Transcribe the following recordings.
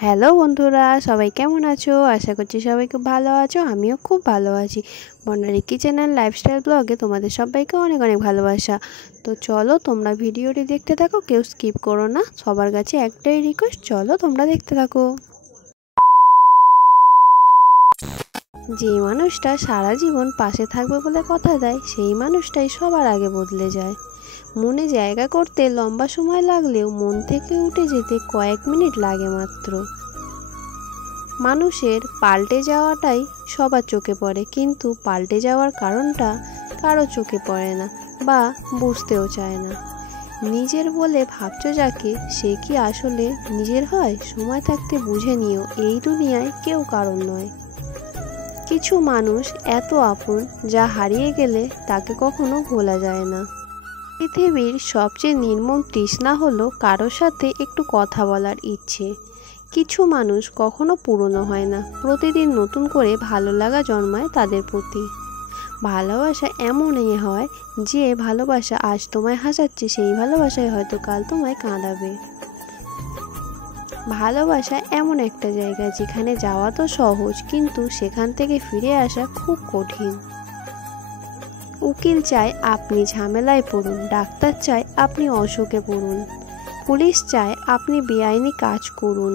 Hello বন্ধুরা, সবাই কেমন আছো? আশা করছি সবাই খুব ভালো আছো। আমিও খুব ভালো আছি। বর্ণালী কিচেন অ্যান্ড লাইফস্টাইল ব্লগে তোমাদের সবাইকে অনেক অনেক ভালোবাসা। তো চলো তোমরা ভিডিওটি দেখতে থাকো, কেউ স্কিপ করো না। সবার কাছে একটাই রিকোয়েস্ট, চলো তোমরা দেখতে থাকো। যে মানুষটা সারা জীবন পাশে থাকবে বলে কথা দেয়, সেই মানুষটাই সবার আগে বদলে যায়। মনে জায়গা করতে লম্বা সময় লাগলেও মন থেকে উঠে যেতে কয়েক মিনিট লাগে মাত্র। মানুষের পাল্টে যাওয়াটাই সবার চোখে পড়ে, কিন্তু পাল্টে যাওয়ার কারণটা কারো চোখে পড়ে না বা বুঝতেও চায় না। নিজের বলে ভাবছো যাকে, সে কি আসলে নিজের হয়? সময় থাকতে বুঝে নিও, এই দুনিয়ায় কেউ কারণ নয়। কিছু মানুষ এত আপন, যা হারিয়ে গেলে তাকে কখনো ভোলা যায় না। পৃথিবীর সবচেয়ে নির্মম তৃষ্ণা হলো কারোর সাথে একটু কথা বলার ইচ্ছে। কিছু মানুষ কখনো পুরনো হয় না, প্রতিদিন নতুন করে ভালো লাগা জন্মায় তাদের প্রতি। ভালোবাসা এমনই হয় যে ভালোবাসা আজ তোমায় হাসাচ্ছে, সেই ভালোবাসায় হয়তো কাল তোমায় কাঁদাবে। ভালোবাসা এমন একটা জায়গা যেখানে যাওয়া তো সহজ, কিন্তু সেখান থেকে ফিরে আসা খুব কঠিন। উকিল চায় আপনি ঝামেলায় পড়ুন, ডাক্তার চায় আপনি অসুখে পড়ুন, পুলিশ চায় আপনি বেআইনি কাজ করুন,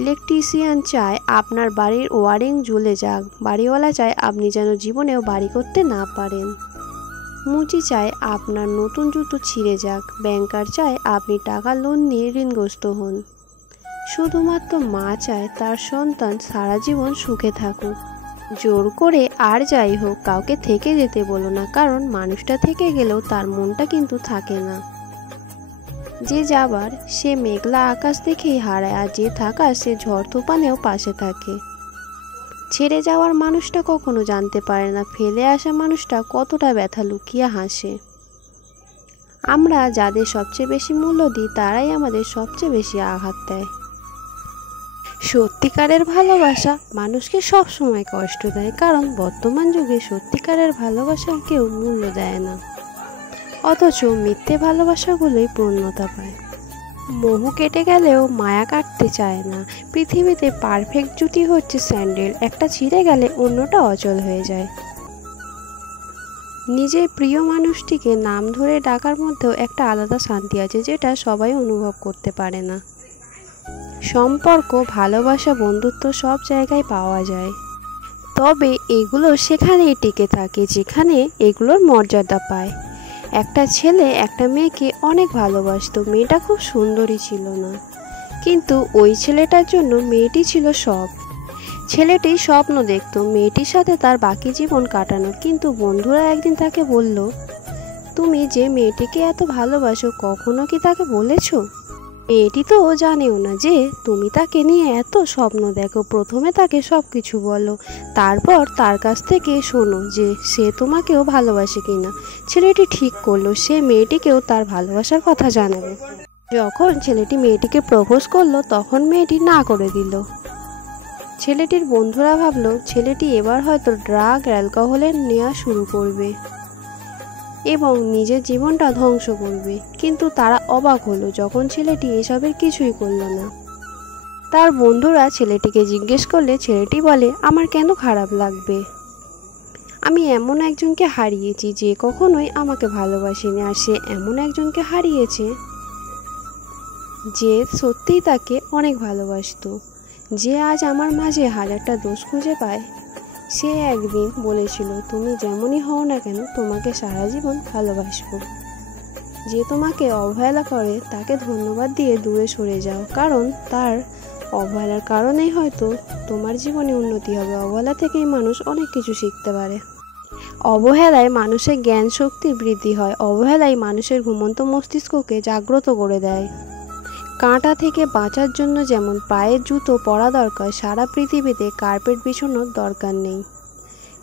ইলেকট্রিশিয়ান চায় আপনার বাড়ির ওয়ারিং জ্বলে যাক, বাড়িওয়ালা চায় আপনি যেন জীবনেও বাড়ি করতে না পারেন, মুচি চায় আপনার নতুন জুতো ছিঁড়ে যাক, ব্যাংকার চায় আপনি টাকা লোন নিয়ে ঋণগ্রস্ত হন। শুধুমাত্র মা চায় তার সন্তান সারা জীবন সুখে থাকুক। জোর করে আর যাই হোক কাউকে থেকে যেতে বলো না, কারণ মানুষটা থেকে গেলেও তার মনটা কিন্তু থাকে না। যে যাবার সে মেঘলা আকাশ দেখেই হারায়, আর যে থাকার সে ঝড় তুফানেও পাশে থাকে। ছেড়ে যাওয়ার মানুষটা কখনো জানতে পারে না ফেলে আসা মানুষটা কতটা ব্যথা লুকিয়ে হাসে। আমরা যাদের সবচেয়ে বেশি মূল্য দিই, তারাই আমাদের সবচেয়ে বেশি আঘাত দেয়। সত্যিকারের ভালোবাসা মানুষকে সব সময় কষ্ট দেয়, কারণ বর্তমান যুগে সত্যিকারের ভালোবাসার কেউ মূল্য দেয় না, অথচ মিথ্যে ভালোবাসাগুলোই পূর্ণতা পায়। মোহ কেটে গেলেও মায়া কাটতে চায় না। পৃথিবীতে পারফেক্ট জুটি হচ্ছে স্যান্ডেল, একটা ছিঁড়ে গেলে অন্যটা অচল হয়ে যায়। নিজের প্রিয় মানুষটিকে নাম ধরে ডাকার মধ্যেও একটা আলাদা শান্তি আছে, যেটা সবাই অনুভব করতে পারে না। সম্পর্ক, ভালোবাসা, বন্ধুত্ব সব জায়গায় পাওয়া যায়, তবে এগুলো সেখানেই টিকে থাকে যেখানে এগুলোর মর্যাদা পায়। একটা ছেলে একটা মেয়েকে অনেক ভালোবাসতো, মেয়েটা খুব সুন্দরী ছিল না, কিন্তু ওই ছেলেটার জন্য মেয়েটি ছিল সব। ছেলেটি স্বপ্ন দেখত মেয়েটির সাথে তার বাকি জীবন কাটানোর, কিন্তু বন্ধুরা একদিন তাকে বলল, তুমি যে মেয়েটিকে এত ভালোবাসো কখনো কি তাকে বলেছো? মেয়েটি তো জানেও না যে তুমি তাকে নিয়ে এত স্বপ্ন দেখো। প্রথমে তাকে সব কিছু বলো, তারপর তার কাছ থেকে শোনো যে সে তোমাকেও ভালোবাসে কিনা। ছেলেটি ঠিক করলো সে মেয়েটিকেও তার ভালোবাসার কথা জানাবে। যখন ছেলেটি মেয়েটিকে প্রপোজ করলো, তখন মেয়েটি না করে দিল। ছেলেটির বন্ধুরা ভাবলো ছেলেটি এবার হয়তো ড্রাগ অ্যালকোহলের নেওয়া শুরু করবে এবং নিজের জীবনটা ধ্বংস করবে, কিন্তু তারা অবাক হলো যখন ছেলেটি এসবের কিছুই করল না। তার বন্ধুরা ছেলেটিকে জিজ্ঞেস করলে ছেলেটি বলে, আমার কেন খারাপ লাগবে? আমি এমন একজনকে হারিয়েছি যে কখনোই আমাকে ভালোবাসেনি, আর সে এমন একজনকে হারিয়েছে যে সত্যিই তাকে অনেক ভালোবাসতো। যে আজ আমার মাঝে হাজারটা দোষ খুঁজে পায়, সে একদিন বলেছিল, তুমি যেমনই হও না কেন তোমাকে সারা জীবন ভালোবাসবো। যে তোমাকে অবহেলা করে তাকে ধন্যবাদ দিয়ে দূরে সরে যাও, কারণ তার অবহেলার কারণেই হয়তো তোমার জীবনে উন্নতি হবে। অবহেলা থেকেই মানুষ অনেক কিছু শিখতে পারে। অবহেলায় মানুষের জ্ঞান শক্তি বৃদ্ধি হয়। অবহেলায় মানুষের ঘুমন্ত মস্তিষ্ককে জাগ্রত করে দেয়। কাঁটা থেকে বাঁচার জন্য যেমন পায়ের জুতো পরা দরকার, সারা পৃথিবীতে কার্পেট বিছানোর দরকার নেই।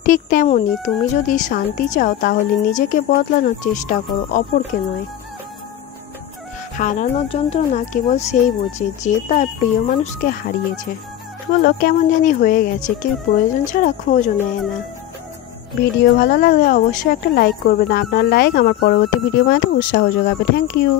ঠিক তেমনি তুমি যদি শান্তি চাও, তাহলে নিজেকে বদলানোর চেষ্টা করো, অপরকে নয়। হারানোর যন্ত্রণা কেবল সেই বোঝে যে তার প্রিয় মানুষকে হারিয়েছে। এগুলো কেমন জানি হয়ে গেছে, কেউ প্রয়োজন ছাড়া খোঁজও নেয় না। ভিডিও ভালো লাগলে অবশ্যই একটা লাইক করবেন। আপনার লাইক আমার পরবর্তী ভিডিও বানাতে উৎসাহ যোগাবে। Thank you.